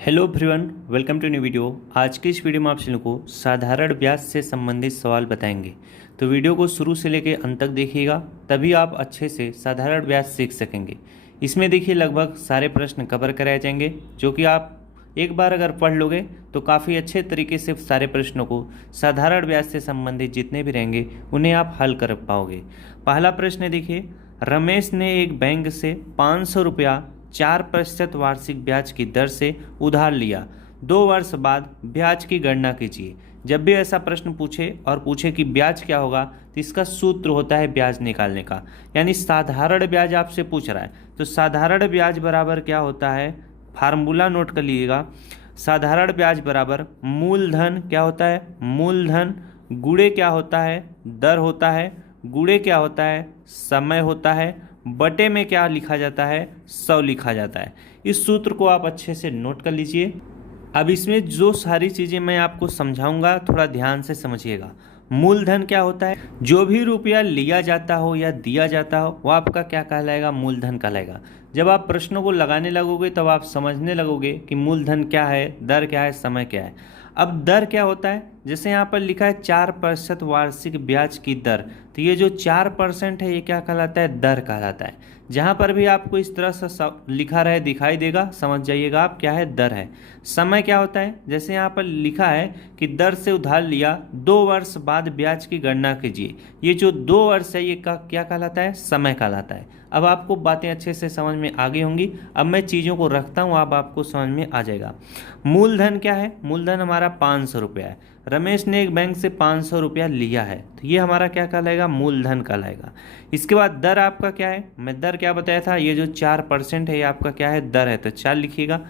Hello everyone, welcome to new video. आज की इस वीडियो में आप सभी को साधारण ब्याज से संबंधित सवाल बताएंगे। तो वीडियो को शुरू से लेकर अंत तक देखिएगा, तभी आप अच्छे से साधारण ब्याज सीख सकेंगे। इसमें देखिए लगभग सारे प्रश्न कवर कराए जाएंगे, जो कि आप एक बार अगर पढ़ लोगे तो काफ़ी अच्छे तरीके से सारे प्रश्नों को साधारण ब्याज से संबंधित जितने भी रहेंगे उन्हें आप हल कर पाओगे। पहला प्रश्न देखिए, रमेश ने एक बैंक से 500 रुपया 4% वार्षिक ब्याज की दर से उधार लिया। 2 वर्ष बाद ब्याज की गणना कीजिए। जब भी ऐसा प्रश्न पूछे और पूछे कि ब्याज क्या होगा, तो इसका सूत्र होता है ब्याज निकालने का। यानी साधारण ब्याज आपसे पूछ रहा है तो साधारण ब्याज बराबर क्या होता है, फार्मूला नोट कर लीजिएगा। साधारण ब्याज बराबर मूलधन क्या होता है, मूलधन गुणे क्या होता है, दर होता है, गुणे क्या होता है, समय होता है, बटे में क्या लिखा जाता है, 100 लिखा जाता है। इस सूत्र को आप अच्छे से नोट कर लीजिए। अब इसमें जो सारी चीज़ें मैं आपको समझाऊंगा थोड़ा ध्यान से समझिएगा। मूलधन क्या होता है, जो भी रुपया लिया जाता हो या दिया जाता हो वो आपका क्या कहलाएगा, मूलधन कहलाएगा। जब आप प्रश्नों को लगाने लगोगे तब आप समझने लगोगे कि मूलधन क्या है, दर क्या है, समय क्या है। अब दर क्या होता है, जैसे यहाँ पर लिखा है 4% वार्षिक ब्याज की दर, तो ये जो 4% है ये क्या कहलाता है, दर कहलाता है। जहाँ पर भी आपको इस तरह से लिखा रहे दिखाई देगा, समझ जाइएगा आप क्या है, दर है। समय क्या होता है, जैसे यहाँ पर लिखा है कि दर से उधार लिया, 2 वर्ष बाद ब्याज की गणना कीजिए। ये जो 2 वर्ष है ये क्या कहलाता है, समय कहलाता है। अब आपको बातें अच्छे से समझ में आ गई होंगी। अब मैं चीज़ों को रखता हूँ, अब आपको समझ में आ जाएगा। मूलधन क्या है, मूलधन हमारा 500 रुपया है। रमेश ने एक बैंक से 500 रुपया लिया है, तो ये हमारा क्या कहलाएगा, मूलधन कहलाएगा। इसके बाद दर आपका क्या है, मैं दर क्या बताया था, ये जो 4% है ये आपका क्या है, दर है, तो 4 लिखिएगा।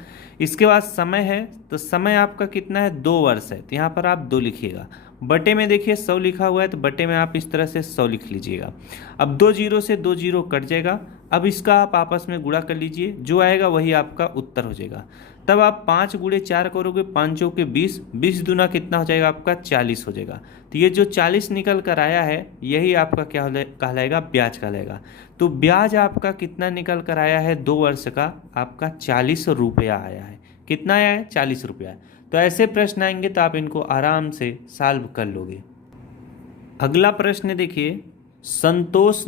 इसके बाद समय है, तो समय आपका कितना है, 2 वर्ष है, तो यहाँ पर आप 2 लिखिएगा। बटे में देखिए 100 लिखा हुआ है, तो बटे में आप इस तरह से 100 लिख लीजिएगा। अब 2 जीरो से 2 जीरो कट जाएगा। अब इसका आप आपस में गुणा कर लीजिए, जो आएगा वही आपका उत्तर हो जाएगा। तब आप 5 गुणे 4 करोगे, 5 चौके 20, 20 दूना कितना हो जाएगा आपका, 40 हो जाएगा। तो ये जो 40 निकल कर आया है यही आपका क्या कहलाएगा, ब्याज कहलाएगा। तो ब्याज आपका कितना निकल कर आया है, 2 वर्ष का आपका 40 रुपया आया है। कितना आया है, 40 रुपया। तो ऐसे प्रश्न आएंगे तो आप इनको आराम से सॉल्व कर लोगे। अगला प्रश्न देखिए, संतोष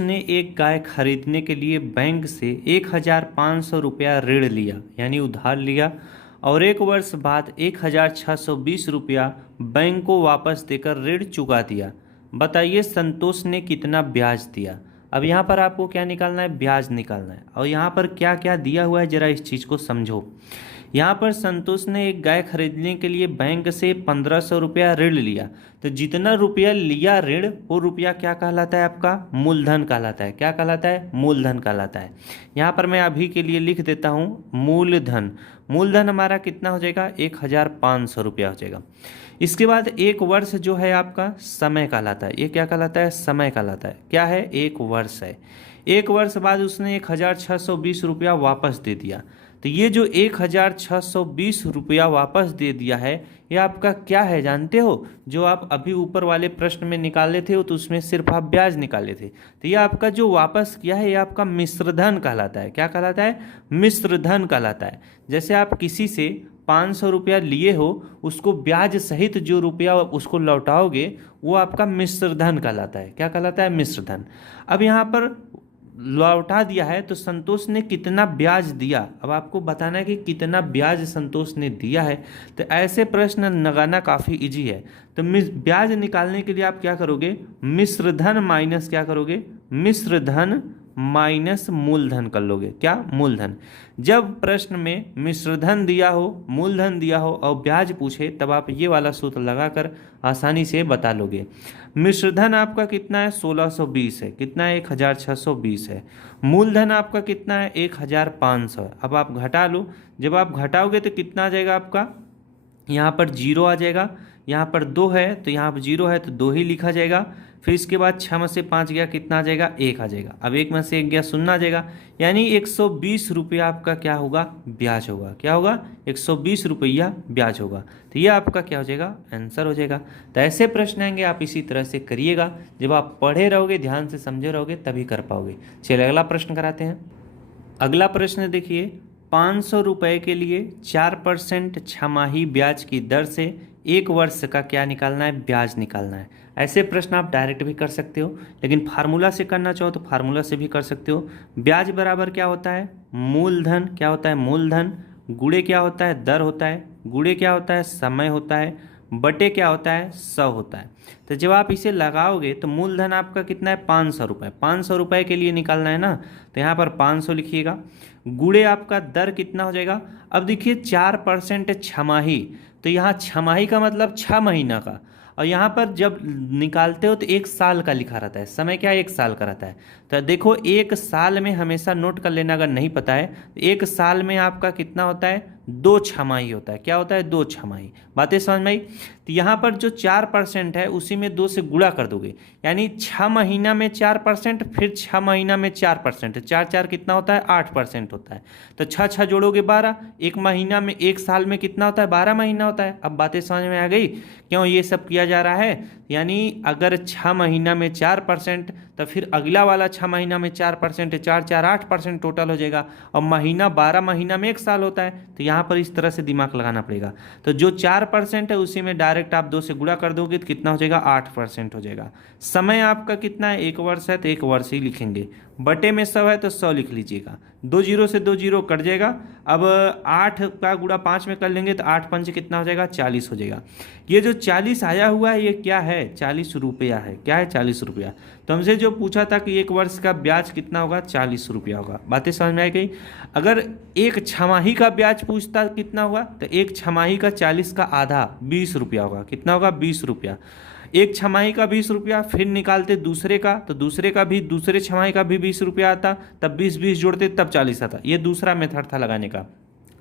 ने एक गाय खरीदने के लिए बैंक से 1,500 रुपया ऋण लिया, यानी उधार लिया, और 1 वर्ष बाद 1,620 रुपया बैंक को वापस देकर ऋण चुका दिया। बताइए संतोष ने कितना ब्याज दिया। अब यहाँ पर आपको क्या निकालना है, ब्याज निकालना है। और यहाँ पर क्या क्या दिया हुआ है जरा इस चीज़ को समझो। यहाँ पर संतोष ने एक गाय खरीदने के लिए बैंक से 1500 रुपया ऋण लिया, तो जितना रुपया लिया ऋण वो रुपया क्या कहलाता है आपका, मूलधन कहलाता है। क्या कहलाता है, मूलधन कहलाता है। यहाँ पर मैं अभी के लिए लिख देता हूँ मूलधन। मूलधन हमारा कितना हो जाएगा, 1,500 रुपया हो जाएगा। इसके बाद 1 वर्ष जो है आपका समय कहलाता है। ये क्या कहलाता है, समय कहलाता है। क्या है, 1 वर्ष है। 1 वर्ष बाद उसने 1,620 रुपया वापस दे दिया। तो ये जो 1,620 रुपया वापस दे दिया है ये आपका क्या है, जानते हो, जो आप अभी ऊपर वाले प्रश्न में निकाले थे तो उसमें सिर्फ आप ब्याज निकाले थे। तो ये आपका जो वापस किया है ये आपका मिश्रधन कहलाता है। क्या कहलाता है, मिश्रधन कहलाता है। जैसे आप किसी से 500 रुपया लिए हो, उसको ब्याज सहित जो रुपया उसको लौटाओगे वो आपका मिश्रधन कहलाता है। क्या कहलाता है, मिश्रधन। अब यहाँ पर लौटा दिया है तो संतोष ने कितना ब्याज दिया, अब आपको बताना है कि कितना ब्याज संतोष ने दिया है। तो ऐसे प्रश्न लगाना काफ़ी इजी है। तो ब्याज निकालने के लिए आप क्या करोगे, मिश्रधन माइनस क्या करोगे, मिश्रधन माइनस मूलधन कर लोगे। क्या, मूलधन। जब प्रश्न में मिश्रधन दिया हो, मूलधन दिया हो और ब्याज पूछे तब आप ये वाला सूत्र लगाकर आसानी से बता लोगे। मिश्रधन आपका कितना है, 1620 है। कितना है, 1,620 है। मूलधन आपका कितना है, 1,500 है। अब आप घटा लो, जब आप घटाओगे तो कितना आ जाएगा आपका, यहाँ पर 0 आ जाएगा, यहाँ पर 2 है तो यहाँ पर 0 है तो 2 ही लिखा जाएगा। फिर इसके बाद 6 में से 5 गया, कितना आ जाएगा, 1 आ जाएगा। अब 1 में से 1 गया, 0 आ जाएगा। यानी 120 रुपया आपका क्या होगा, ब्याज होगा। क्या होगा, 120 रुपया ब्याज होगा। तो ये आपका क्या हो जाएगा, आंसर हो जाएगा। तो ऐसे प्रश्न आएंगे, आप इसी तरह से करिएगा। जब आप पढ़े रहोगे, ध्यान से समझे रहोगे, तभी कर पाओगे। चलिए अगला प्रश्न कराते हैं। अगला प्रश्न देखिए, 500 रुपये के लिए 4% छमाही ब्याज की दर से 1 वर्ष का क्या निकालना है, ब्याज निकालना है। ऐसे प्रश्न आप डायरेक्ट भी कर सकते हो, लेकिन फार्मूला से करना चाहो तो फार्मूला से भी कर सकते हो। ब्याज बराबर क्या होता है, मूलधन, क्या होता है मूलधन, गुणे क्या होता है, दर होता है, गुणे क्या होता है, समय होता है, बटे क्या होता है, 100 होता है। तो जब आप इसे लगाओगे तो मूलधन आपका कितना है, 500 रुपये। 500 रुपये के लिए निकालना है ना, तो यहाँ पर 500 लिखिएगा। गुणे आपका दर कितना हो जाएगा। अब देखिए 4% छमाही, तो यहाँ छमाही का मतलब 6 महीना का, और यहाँ पर जब निकालते हो तो 1 साल का लिखा रहता है। समय क्या है, 1 साल का रहता है। तो देखो 1 साल में हमेशा नोट कर लेना, अगर नहीं पता है तो 1 साल में आपका कितना होता है, 2 छमाही होता है। क्या होता है, 2 छमाही। बातें समझ में आई। तो यहाँ पर जो 4% है उसी में 2 से गुणा कर दोगे, यानी 6 महीना में 4%, फिर 6 महीना में 4%, 4 4 कितना होता है, 8% होता है। तो 6 6 जोड़ोगे 12, 1 महीना में 1 साल में कितना होता है, 12 महीना होता है। अब बातें समझ में आ गई क्यों ये सब किया जा रहा है। यानी अगर 6 महीना में 4%, तो फिर अगला वाला 6 महीना में 4%, 4 4 8% टोटल हो जाएगा। और महीना 12 महीना में 1 साल होता है, तो यहाँ पर इस तरह से दिमाग लगाना पड़ेगा। तो जो 4% है उसी में डायरेक्ट आप 2 से गुणा कर दोगे तो कितना हो जाएगा, 8% हो जाएगा। समय आपका कितना है, 1 वर्ष है तो 1 वर्ष ही लिखेंगे। बटे में 100 है तो 100 लिख लीजिएगा। 2 जीरो से 2 जीरो कट जाएगा। अब 8 का गुणा 5 में कर लेंगे तो 8 पंच कितना हो जाएगा, 40 हो जाएगा। ये जो 40 आया हुआ है ये क्या है, 40 रुपया है। क्या है, 40 रुपया। तो हमसे जो पूछा था कि 1 वर्ष का ब्याज कितना होगा, 40 रुपया होगा। बातें समझ में आ गई। अगर एक छमाही का ब्याज पूछता कितना होगा, तो एक छमाही का 40 का आधा 20 रुपया होगा। कितना होगा, 20 रुपया। एक छमाही का 20 रुपया, फिर निकालते दूसरे का, तो दूसरे का भी, दूसरे छमाही का भी 20 रुपया आता, तब 20 20 जोड़ते तब 40 आता। ये दूसरा मेथड था लगाने का।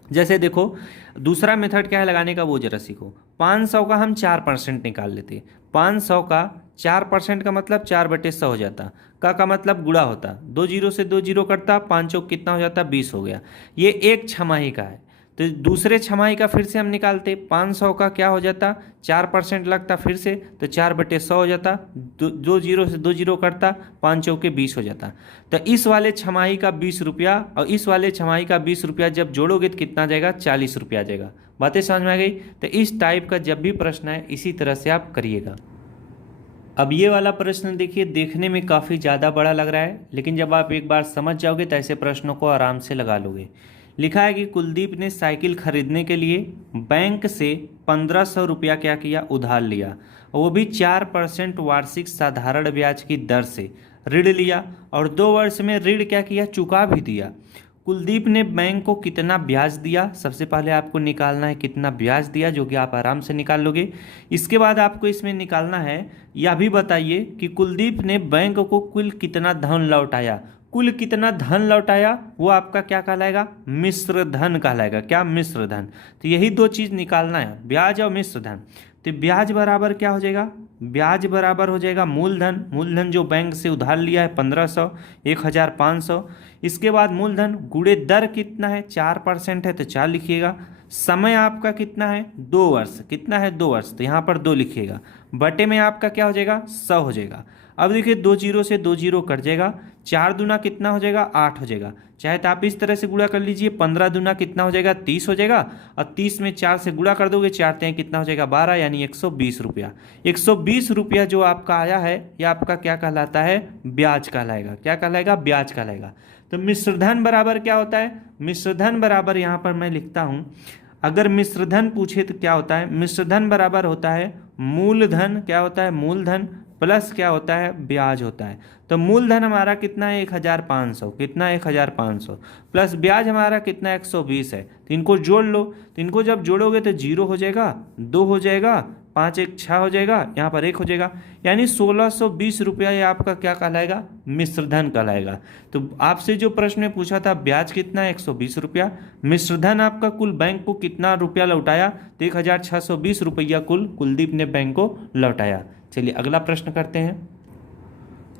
जैसे देखो दूसरा मेथड क्या है लगाने का, वो जरा सीखो। 500 का हम 4% निकाल लेते। 500 का 4% का मतलब 4/100 हो जाता। का मतलब गुणा होता, 2 जीरो से 2 जीरो कटता, 5 चौक कितना हो जाता, 20 हो गया। ये एक छमाही का है। तो दूसरे छमाही का फिर से हम निकालते। 500 का क्या हो जाता, 4% लगता फिर से, तो 4/100 हो जाता। 2 जीरो से 2 जीरो कटता, 5 चौके 20 हो जाता। तो इस वाले छमाही का 20 रुपया और इस वाले छमाही का 20 रुपया जब जोड़ोगे तो कितना जाएगा, 40 रुपया आ जाएगा। बातें समझ में आ गई। तो इस टाइप का जब भी प्रश्न है इसी तरह से आप करिएगा। अब ये वाला प्रश्न देखिए, देखने में काफ़ी ज़्यादा बड़ा लग रहा है, लेकिन जब आप एक बार समझ जाओगे तो ऐसे प्रश्नों को आराम से लगा लोगे। लिखा है कि कुलदीप ने साइकिल खरीदने के लिए बैंक से 1500 रुपया क्या किया, उधार लिया, वो भी 4% वार्षिक साधारण ब्याज की दर से ऋण लिया, और 2 वर्ष में ऋण क्या किया, चुका भी दिया। कुलदीप ने बैंक को कितना ब्याज दिया, सबसे पहले आपको निकालना है कितना ब्याज दिया, जो कि आप आराम से निकाल लोगे। इसके बाद आपको इसमें निकालना है, यह भी बताइए कि कुलदीप ने बैंक को कुल कितना धन लौटाया। कुल कितना धन लौटाया वो आपका क्या कहलाएगा, मिश्र धन कहलाएगा। क्या, मिश्र धन। तो यही 2 चीज़ निकालना है, ब्याज और मिश्र धन। तो ब्याज बराबर क्या हो जाएगा, ब्याज बराबर हो जाएगा मूलधन। मूलधन जो बैंक से उधार लिया है 1500, 1500। इसके बाद मूलधन गुणे दर कितना है, 4% है तो 4 लिखिएगा। समय आपका कितना है, 2 वर्ष। कितना है, 2 वर्ष, तो यहाँ पर 2 लिखिएगा। बटे में आपका क्या हो जाएगा, 100 हो जाएगा। अब देखिए 2 जीरो से 2 जीरो कट जाएगा। 4 दूना कितना हो जाएगा, 8 हो जाएगा। चाहे तो आप इस तरह से गुणा कर लीजिए। 15 दूना कितना हो जाएगा, 30 हो जाएगा, और 30 में 4 से गुणा कर दोगे, 4 तें कितना हो जाएगा, 12, यानी 120 रुपया। 120 रुपया जो आपका आया है यह आपका क्या कहलाता है, ब्याज कहलाएगा। क्या कहलाएगा, ब्याज कहलाएगा। तो मिश्रधन बराबर क्या होता है, मिश्रधन बराबर यहाँ पर मैं लिखता हूँ, अगर मिश्रधन पूछे तो क्या होता है, मिश्रधन बराबर होता है मूलधन। क्या होता है, मूलधन प्लस क्या होता है, ब्याज होता है। तो मूलधन हमारा कितना है, 1500। कितना, 1500 प्लस ब्याज हमारा कितना, 120 है। तो इनको जोड़ लो। तो इनको जब जोड़ोगे तो 0 हो जाएगा, 2 हो जाएगा, 5 1 6 हो जाएगा, यहाँ पर 1 हो जाएगा, यानी 1620 रुपया ये आपका क्या कहलाएगा, मिश्रधन कहलाएगा। तो आपसे जो प्रश्न में पूछा था ब्याज कितना है, 120 रुपया। मिश्रधन आपका कुल बैंक को कितना रुपया लौटाया, तो 1620 रुपया कुल कुलदीप ने बैंक को लौटाया। चलिए अगला प्रश्न करते हैं।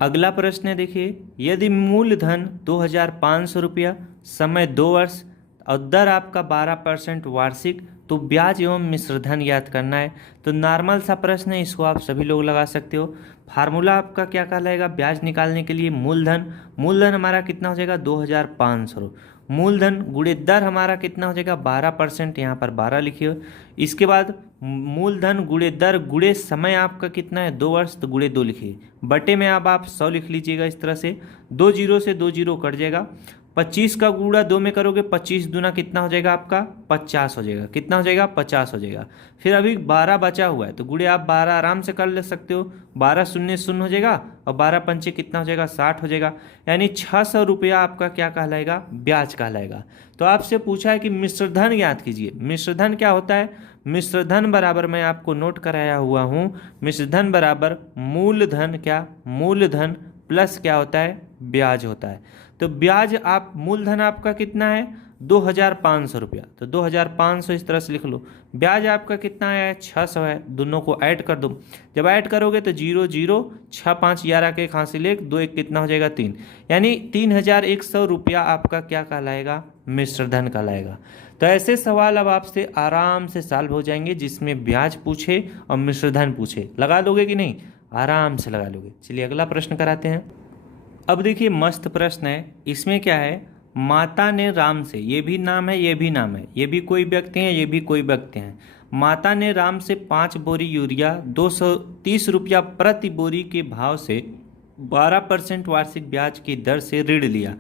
अगला प्रश्न है, देखिए, यदि मूलधन 2500 रुपया, समय 2 वर्ष और दर आपका 12% वार्षिक, तो ब्याज एवं मिश्रधन याद करना है। तो नॉर्मल सा प्रश्न है, इसको आप सभी लोग लगा सकते हो। फार्मूला आपका क्या कहलाएगा ब्याज निकालने के लिए, मूलधन। मूलधन हमारा कितना हो जाएगा, 2500। मूलधन गुणे दर हमारा कितना हो जाएगा 12%, यहाँ पर 12 लिखिए। इसके बाद मूलधन गुणे दर गुणे समय आपका कितना है 2 वर्ष, तो गुणे 2 लिखिए। बटे में अब आप 100 लिख लीजिएगा इस तरह से, 2 जीरो से 2 जीरो कट जाएगा। 25 का गुणा 2 में करोगे 25 दूना कितना हो जाएगा आपका 50 हो जाएगा। कितना हो जाएगा 50 हो जाएगा। फिर अभी 12 बचा हुआ है तो गुणे आप 12 आराम से कर ले सकते हो। 12 शून्य शून्य हो जाएगा और 12 पंचे कितना हो जाएगा 60 हो जाएगा। यानी 600 रुपया आपका क्या कहलाएगा ब्याज कहलाएगा। तो आपसे पूछा है कि मिश्रधन ज्ञात कीजिए। मिश्रधन क्या होता है? मिश्रधन बराबर मैं आपको नोट कराया हुआ हूँ, मिश्रधन बराबर मूलधन, क्या मूलधन प्लस क्या होता है ब्याज होता है। तो ब्याज आप मूलधन आपका कितना है 2500 रुपया, तो 2500 इस तरह से लिख लो। ब्याज आपका कितना है 600 है, दोनों को ऐड कर दो। जब ऐड करोगे तो 0 0 6 5 11 के हासिल 1 2 1 कितना हो जाएगा 3, यानी 3100 रुपया आपका क्या कहलाएगा मिश्रधन कहलाएगा। तो ऐसे सवाल अब आपसे आराम से सॉल्व हो जाएंगे जिसमें ब्याज पूछे और मिश्रधन पूछे। लगा लोगे कि नहीं? आराम से लगा लोगे। चलिए अगला प्रश्न कराते हैं। अब देखिए मस्त प्रश्न है। इसमें क्या है, माता ने राम से, ये भी नाम है ये भी नाम है, ये भी कोई व्यक्ति हैं ये भी कोई व्यक्ति हैं। माता ने राम से 5 बोरी यूरिया 230 रुपया प्रति बोरी के भाव से 12% वार्षिक ब्याज की दर से ऋण लिया।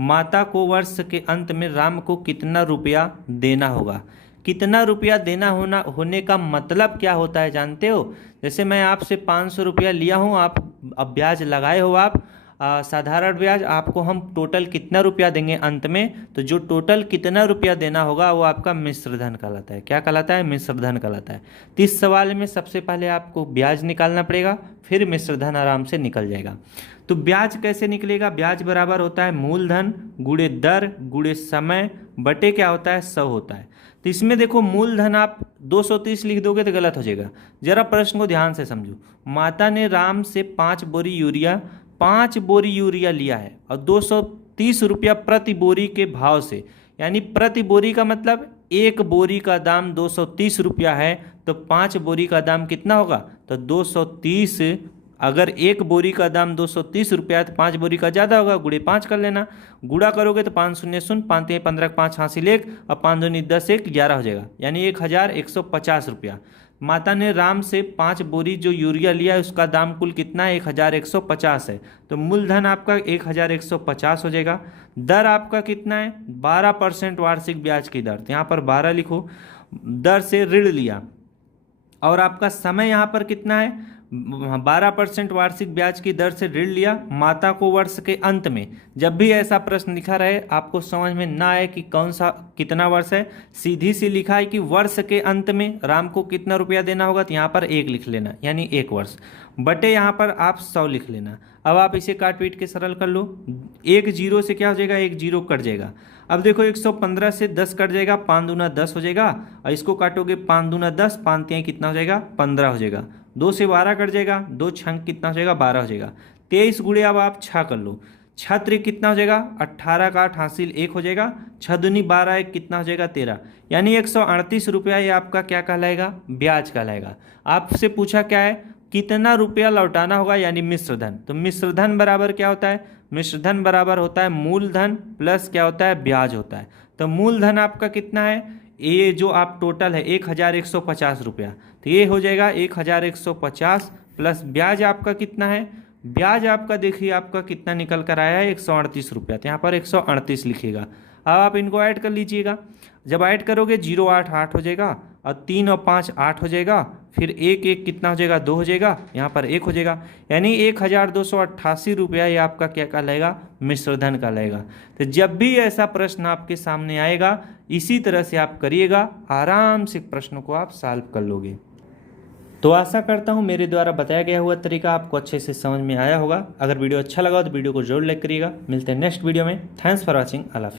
माता को वर्ष के अंत में राम को कितना रुपया देना होगा? कितना रुपया देना होने का मतलब क्या होता है जानते हो? जैसे मैं आपसे 500 रुपया लिया हूँ, आप अब ब्याज लगाए हो आप साधारण ब्याज, आपको हम टोटल कितना रुपया देंगे अंत में, तो जो टोटल कितना रुपया देना होगा वो आपका मिश्रधन कहलाता है। क्या कहलाता है? मिश्रधन कहलाता है। तो इस सवाल में सबसे पहले आपको ब्याज निकालना पड़ेगा, फिर मिश्रधन आराम से निकल जाएगा। तो ब्याज कैसे निकलेगा? ब्याज बराबर होता है मूलधन गुणे दर गुणे समय बटे क्या होता है 100 होता है। तो इसमें देखो मूलधन आप 230 लिख दोगे तो गलत हो जाएगा। जरा प्रश्न को ध्यान से समझो। माता ने राम से 5 बोरी यूरिया लिया है और 230 रुपया प्रति बोरी के भाव से, यानी प्रति बोरी का मतलब एक बोरी का दाम 230 रुपया है, तो 5 बोरी का दाम कितना होगा? तो 230, अगर एक बोरी का दाम 230 रुपया है तो 5 बोरी का ज़्यादा होगा, गुणे 5 कर लेना। गुणा करोगे तो 5 शून्य शून्य 5 3 15 5 हासिल 1 और 5 दूनी 10 1 11 हो जाएगा, यानी 1150 रुपया। माता ने राम से 5 बोरी जो यूरिया लिया है उसका दाम कुल कितना है 1150 है, तो मूलधन आपका 1150 हो जाएगा। दर आपका कितना है 12% वार्षिक ब्याज की दर, तो यहाँ पर 12 लिखो। दर से ऋण लिया और आपका समय यहाँ पर कितना है 12% वार्षिक ब्याज की दर से ऋण लिया। माता को वर्ष के अंत में, जब भी ऐसा प्रश्न लिखा रहे आपको समझ में ना आए कि कौन सा कितना वर्ष है, सीधी सी लिखा है कि वर्ष के अंत में राम को कितना रुपया देना होगा, तो यहाँ पर 1 लिख लेना, यानी 1 वर्ष बटे यहाँ पर आप 100 लिख लेना। अब आप इसे काट पीट के सरल कर लो। 1 जीरो से क्या हो जाएगा 1 जीरो कट जाएगा। अब देखो 115 से 10 कट जाएगा, 5 दूना 10 हो जाएगा और इसको काटोगे 5 दूना 10, 5 तिहाई कितना हो जाएगा 15 हो जाएगा। 2 से 12 कट जाएगा, 2 छंक कितना हो जाएगा 12 हो जाएगा। 23 गुणे अब आप 6 कर लो, 6 त्रिक कितना हो जाएगा 18 का 8 हासिल 1 हो जाएगा। 6 दूनी 12 1 कितना हो जाएगा 13, यानी 138 रुपया ये आपका क्या कहलाएगा ब्याज कहलाएगा। आपसे पूछा क्या है कितना रुपया लौटाना होगा, यानी मिश्रधन। तो मिश्रधन बराबर क्या होता है? मिश्रधन बराबर होता है मूलधन प्लस क्या होता है ब्याज होता है। तो मूलधन आपका कितना है, ये जो आप टोटल है 1150 रुपया, तो ये हो जाएगा 1150 प्लस ब्याज आपका कितना है, ब्याज आपका देखिए आपका कितना निकल कर आया है 138 रुपया, तो यहाँ पर 138 लिखिएगा। अब आप इनको ऐड कर लीजिएगा। जब ऐड करोगे 0 8 8 हो जाएगा और 3 और 5 8 हो जाएगा, फिर 1 1 कितना हो जाएगा 2 हो जाएगा, यहाँ पर 1 हो जाएगा, यानी 1288 रुपया ये आपका क्या कहलाएगा मिश्रधन कहलाएगा। तो जब भी ऐसा प्रश्न आपके सामने आएगा इसी तरह से आप करिएगा, आराम से प्रश्नों को आप सॉल्व कर लोगे। तो आशा करता हूँ मेरे द्वारा बताया गया हुआ तरीका आपको अच्छे से समझ में आया होगा। अगर वीडियो अच्छा लगा तो वीडियो को जरूर लाइक करिएगा। मिलते हैं नेक्स्ट वीडियो में। Thanks for watching. अल्लाह हाफिज़।